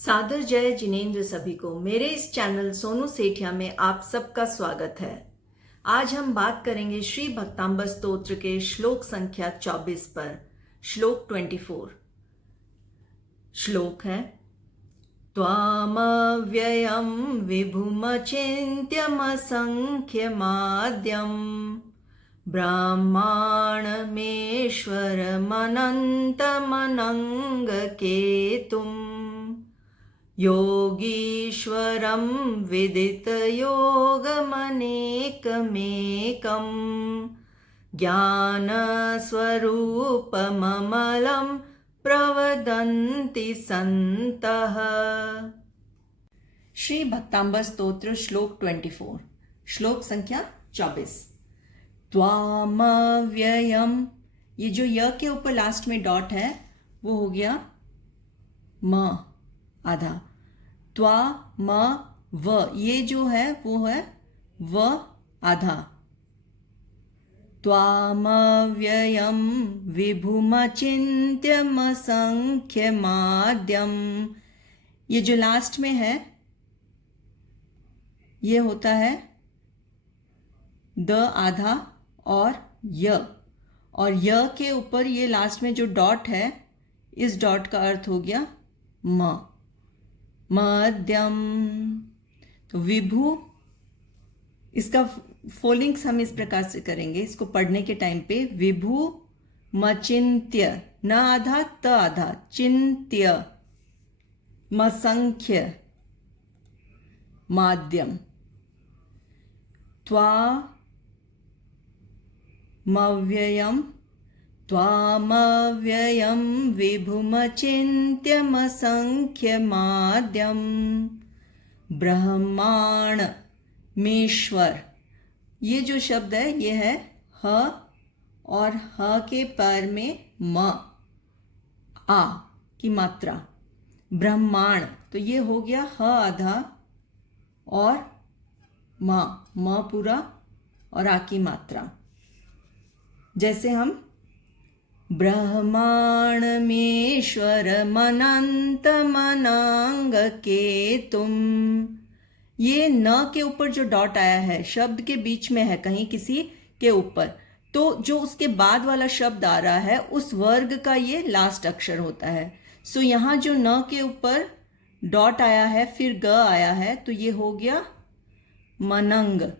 सादर जय जिनेंद्र सभी को मेरे इस चैनल सोनू सेठिया में आप सबका स्वागत है। आज हम बात करेंगे श्री भक्तांबर स्तोत्र के श्लोक संख्या 24 पर। श्लोक 24 श्लोक है त्वामव्ययं विभुमचिन्त्यमसंख्यमाद्यं ब्रह्माणमेश्वरमनन्तमनङ्गकेतुम् योगीश्वरं विदितयोगमनेकमेकं ज्ञानस्वरूपममलं प्रवदन्ति सन्तः। श्री भक्तांबर स्तोत्र श्लोक 24 श्लोक संख्या 24। त्वामव्ययम, ये जो य के ऊपर लास्ट में डॉट है वो हो गया म आधा। त्वा म व, ये जो है वो है व आधा। त्वामव्ययं विभुमचिन्त्यमसंख्यमाद्यं, ये जो लास्ट में है ये होता है द आधा और य, और य के ऊपर ये लास्ट में जो डॉट है इस डॉट का अर्थ हो गया म, मध्यम। तो विभु, इसका फोलिंग्स हम इस प्रकार से करेंगे इसको पढ़ने के टाइम पे। विभु मचिन्त्य, न आधा त आधा, चिन्त्य मसंख्य माध्यम। त्वामव्ययम त्वामव्ययं विभुमचिन्त्यमसंख्यमाद्यं ब्रह्माणमेश्वर, ये जो शब्द है ये है ह और ह के पैर में म, आ की मात्रा। ब्रह्माण, तो ये हो गया ह आधा और म पूरा और आ की मात्रा। जैसे हम ब्रह्माणमेश्वरमनन्तमनाङ्गकेतुम्, ये न के ऊपर जो डॉट आया है शब्द के बीच में है कहीं किसी के ऊपर, तो जो उसके बाद वाला शब्द आ रहा है उस वर्ग का ये लास्ट अक्षर होता है। सो यहाँ जो न के ऊपर डॉट आया है फिर ग आया है तो ये हो गया मनंग।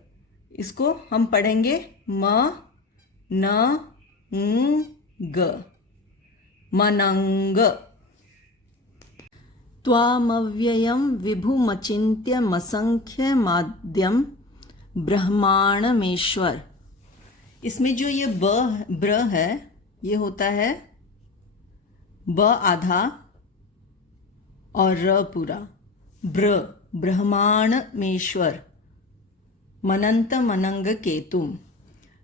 इसको हम पढ़ेंगे म न ग, मनंग। त्वामव्ययं विभुमचिन्त्यमसंख्यमाद्यं ब्रह्माणमेश्वर, इसमें जो ये ब्र है ये होता है ब आधा और र पूरा। ब्र, ब्रह्माणमेश्वर, मनंत मनंग केतुम।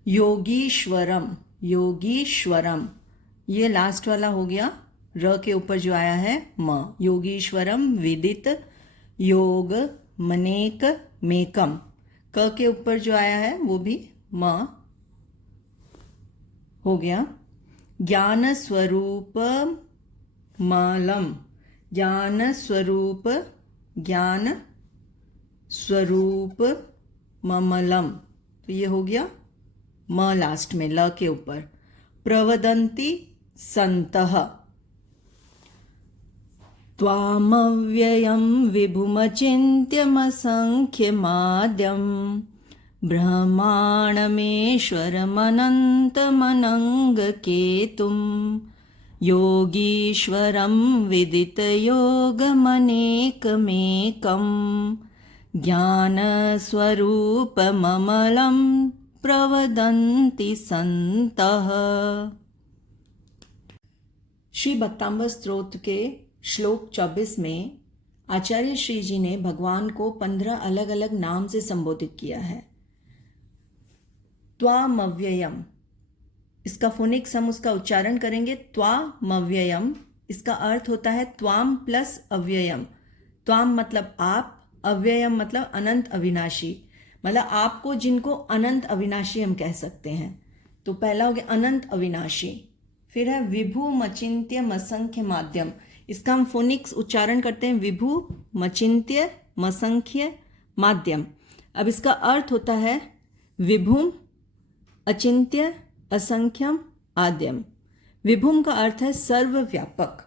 योगीश्वरम, योगीश्वरम, ये लास्ट वाला हो गया र के ऊपर जो आया है म। योगीश्वरम विदित योग मनेक मेकम, क के ऊपर जो आया है वो भी म हो गया। ज्ञान स्वरूप मलम, ज्ञान स्वरूप, ज्ञान स्वरूप ममलम, तो ये हो गया म लास्ट में ल के ऊपर। प्रवदन्ति सन्तः, त्वामव्ययं विभुमचिन्त्यमसंख्यमाद्यं ब्रह्माणमेश्वरमनन्तमनङ्गकेतुं योगीश्वरं विदितयोगमनेकमेकं ज्ञानस्वरूपममलं प्रवदन्ति सन्तः। श्री भक्तांबर स्तोत्र के श्लोक 24 में आचार्य श्री जी ने भगवान को 15 अलग अलग नाम से संबोधित किया है। त्वामव्ययम, इसका फोनिक्स हम उसका उच्चारण करेंगे त्वामव्ययम। इसका अर्थ होता है त्वाम प्लस अव्ययम। त्वाम मतलब आप, अव्ययम मतलब अनंत अविनाशी, मतलब आपको जिनको अनंत अविनाशी हम कह सकते हैं। तो पहला हो गया अनंत अविनाशी, फिर है विभु मचिन्त्यम असंख्य माध्यम, इसका हम फोनिक्स उच्चारण करते हैं विभु, मचिंत्य, मसंख्य, माध्यम। अब इसका अर्थ होता है विभुम, अचिंत्य, असंख्यम, आद्यम। विभुम का अर्थ है सर्वव्यापक,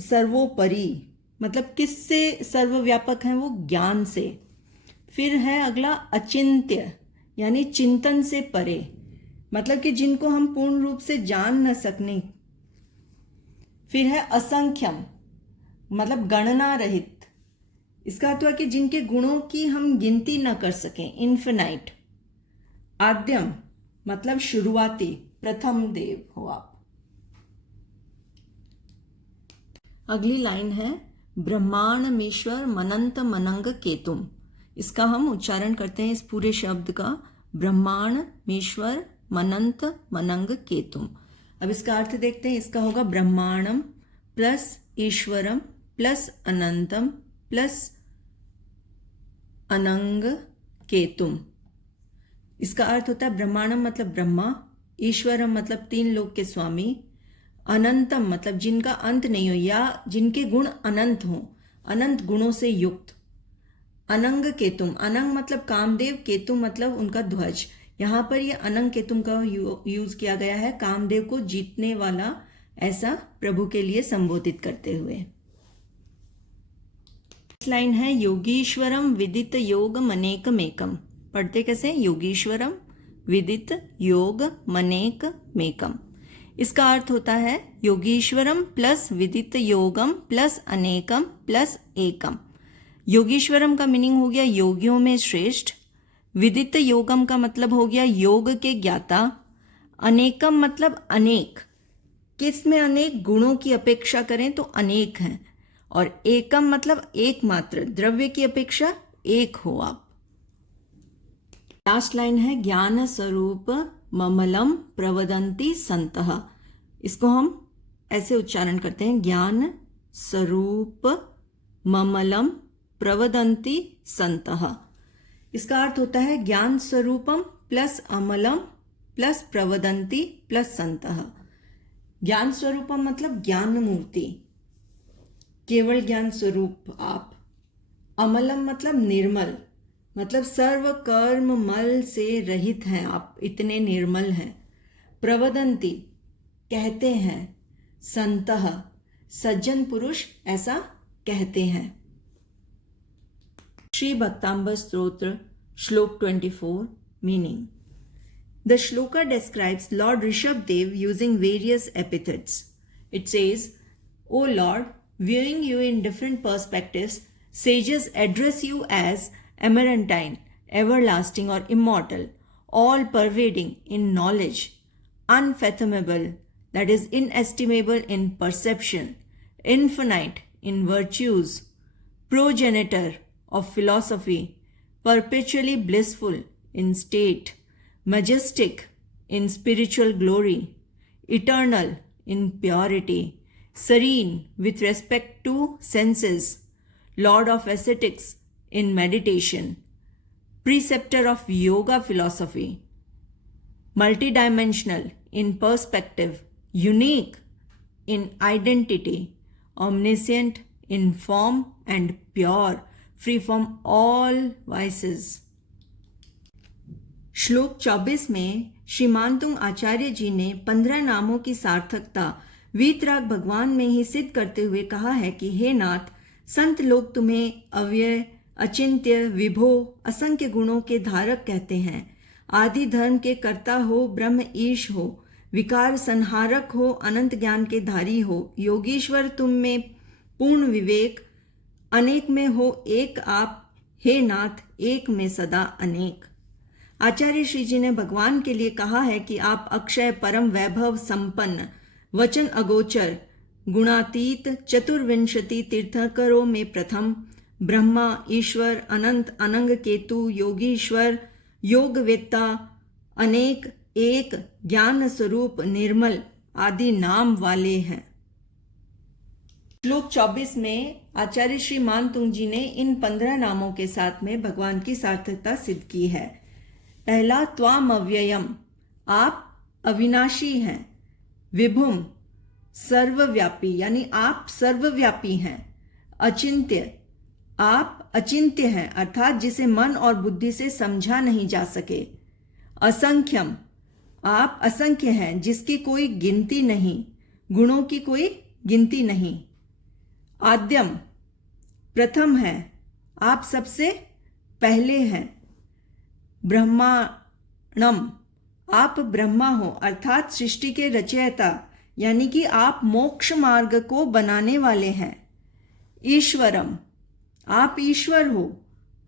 सर्वोपरि, मतलब किससे सर्वव्यापक है वो? ज्ञान से। फिर है अगला अचिंत्य, यानी चिंतन से परे, मतलब कि जिनको हम पूर्ण रूप से जान न सकने। फिर है असंख्यम, मतलब गणना रहित, इसका अर्थ हुआ कि जिनके गुणों की हम गिनती न कर सकें, इन्फिनाइट। आद्यम मतलब शुरुआती, प्रथम देव हो आप। अगली लाइन है ब्रह्मांडमीश्वर मनंत मनंग केतुम। इसका हम उच्चारण करते हैं इस पूरे शब्द का, ब्रह्मांडमीश्वर मनंत मनंग केतुम। अब इसका अर्थ देखते हैं। इसका होगा ब्रह्मांडम प्लस ईश्वरम प्लस अनंतम प्लस अनंग केतुम। इसका अर्थ होता है ब्रह्मांडम मतलब ब्रह्मा, ईश्वरम मतलब तीन लोक के स्वामी, अनंतम मतलब जिनका अंत नहीं हो या जिनके गुण अनंत हों, अनंत गुणों से युक्त। अनंग केतुम, अनंग मतलब कामदेव, केतु मतलब उनका ध्वज। यहाँ पर ये अनंग केतुम का यूज किया गया है कामदेव को जीतने वाला, ऐसा प्रभु के लिए संबोधित करते हुए। लाइन है योगीश्वरम विदित योग मनेक मेकम। पढ़ते कैसे? योगीश्वरम विदित योग मनेक मेकम। इसका अर्थ होता है योगीश्वरम प्लस विदित योगम प्लस अनेकम प्लस एकम। योगीश्वरम का मीनिंग हो गया योगियों में श्रेष्ठ, विदित योगम का मतलब हो गया योग के ज्ञाता, अनेकम मतलब अनेक, किस में अनेक? गुणों की अपेक्षा करें तो अनेक हैं, और एकम मतलब एकमात्र, द्रव्य की अपेक्षा एक हो आप। लास्ट लाइन है ज्ञान स्वरूप ममलम प्रवदंती संतः। इसको हम ऐसे उच्चारण करते हैं, ज्ञान स्वरूप ममलम प्रवदंती संतः। इसका अर्थ होता है ज्ञान स्वरूपम प्लस अमलम प्लस प्रवदंती प्लस संतः। ज्ञान स्वरूपम मतलब ज्ञान मूर्ति, केवल ज्ञान स्वरूप आप। अमलम मतलब निर्मल, मतलब सर्व कर्म मल से रहित हैं आप, इतने निर्मल हैं। प्रवदंती कहते हैं, संतः सज्जन पुरुष ऐसा कहते हैं। श्री भक्तांबर स्तोत्र श्लोक 24 meaning. The shloka describes Lord Rishabdev using various epithets. It says, O Lord, viewing you in different perspectives, sages address you as amaranthine, everlasting or immortal, all-pervading in knowledge, unfathomable, that is inestimable in perception, infinite in virtues, progenitor of philosophy, perpetually blissful in state, majestic in spiritual glory, eternal in purity, serene with respect to senses, Lord of ascetics in meditation, preceptor of yoga philosophy, multidimensional in perspective, unique in identity, omniscient in form and pure, free from all vices. श्लोक 24 में श्रीमान तुंग आचार्य जी ने 15 नामों की सार्थकता वीतराग भगवान में ही सिद्ध करते हुए कहा है कि हे नाथ, संत लोग तुम्हें अव्यय, अचिंत्य, विभो, असंख्य गुणों के धारक कहते हैं। आदि धर्म के कर्ता हो, ब्रह्म ईश हो, विकार संहारक हो, अनंत ज्ञान के धारी हो, योगीश्वर तुम में पूर्ण विवेक, अनेक में हो एक आप, हे नाथ एक में सदा अनेक। आचार्य श्री जी ने भगवान के लिए कहा है कि आप अक्षय, परम वैभव संपन्न, वचन अगोचर, गुणातीत, चतुर्विंशति तीर्थंकरों में प्रथम, ब्रह्मा, ईश्वर, अनंत, अनंग केतु, योगीश्वर, योगवेत्ता, अनेक, एक, ज्ञान स्वरूप, निर्मल आदि नाम वाले हैं। श्लोक 24 में आचार्य श्री मानतुंग जी ने इन 15 नामों के साथ में भगवान की सार्थकता सिद्ध की है। पहला, त्वाम अव्ययम, आप अविनाशी हैं। विभुम, सर्वव्यापी यानी आप सर्वव्यापी हैं। अचिंत्य, आप अचिंत्य हैं अर्थात जिसे मन और बुद्धि से समझा नहीं जा सके। असंख्यम, आप असंख्य हैं जिसकी कोई गिनती नहीं, गुणों की कोई गिनती नहीं। आद्यम, प्रथम है, आप सबसे पहले हैं। ब्रह्माणम, आप ब्रह्मा हो अर्थात सृष्टि के रचयिता यानी कि आप मोक्ष मार्ग को बनाने वाले हैं। ईश्वरम, आप ईश्वर हो।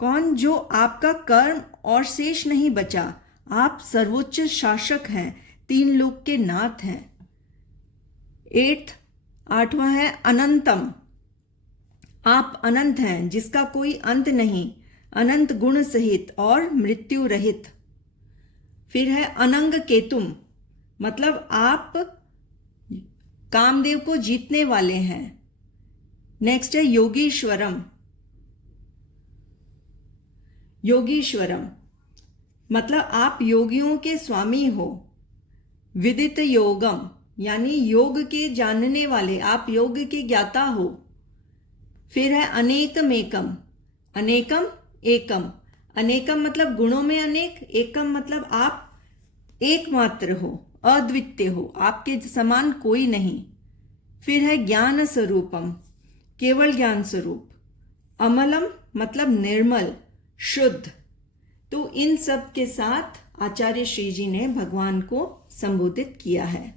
कौन? जो आपका कर्म और शेष नहीं बचा। आप सर्वोच्च शासक हैं, तीन लोक के नाथ हैं। आठवां है अनंतम, आप अनंत हैं जिसका कोई अंत नहीं, अनंत गुण सहित और मृत्यु रहित। फिर है अनंग केतुम, मतलब आप कामदेव को जीतने वाले हैं। नेक्स्ट है योगीश्वरम, योगीश्वरम मतलब आप योगियों के स्वामी हो। विदित योगम यानी योग के जानने वाले, आप योग के ज्ञाता हो। फिर है अनेकमेकम, अनेकम एकम, अनेकम मतलब गुणों में अनेक, एकम मतलब आप एकमात्र हो, अद्वितीय हो, आपके समान कोई नहीं। फिर है ज्ञान स्वरूपम, केवल ज्ञान स्वरूप। अमलम मतलब निर्मल, शुद्ध। तो इन सब के साथ आचार्य श्री जी ने भगवान को संबोधित किया है।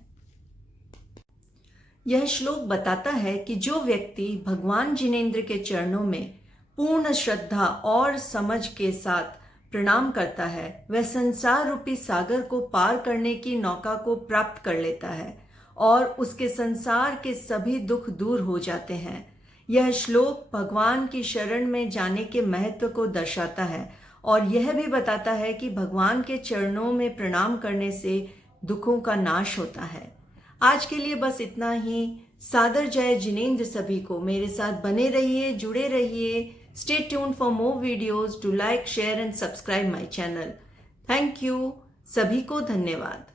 यह श्लोक बताता है कि जो व्यक्ति भगवान जिनेंद्र के चरणों में पूर्ण श्रद्धा और समझ के साथ प्रणाम करता है वह संसार रूपी सागर को पार करने की नौका को प्राप्त कर लेता है और उसके संसार के सभी दुख दूर हो जाते हैं। यह श्लोक भगवान की शरण में जाने के महत्व को दर्शाता है और यह भी बताता है कि भगवान के चरणों में प्रणाम करने से दुखों का नाश होता है। आज के लिए बस इतना ही। सादर जय जिनेंद्र सभी को। मेरे साथ बने रहिए, जुड़े रहिए। Stay tuned for more videos. Do like, share and subscribe my channel. Thank you. सभी को धन्यवाद।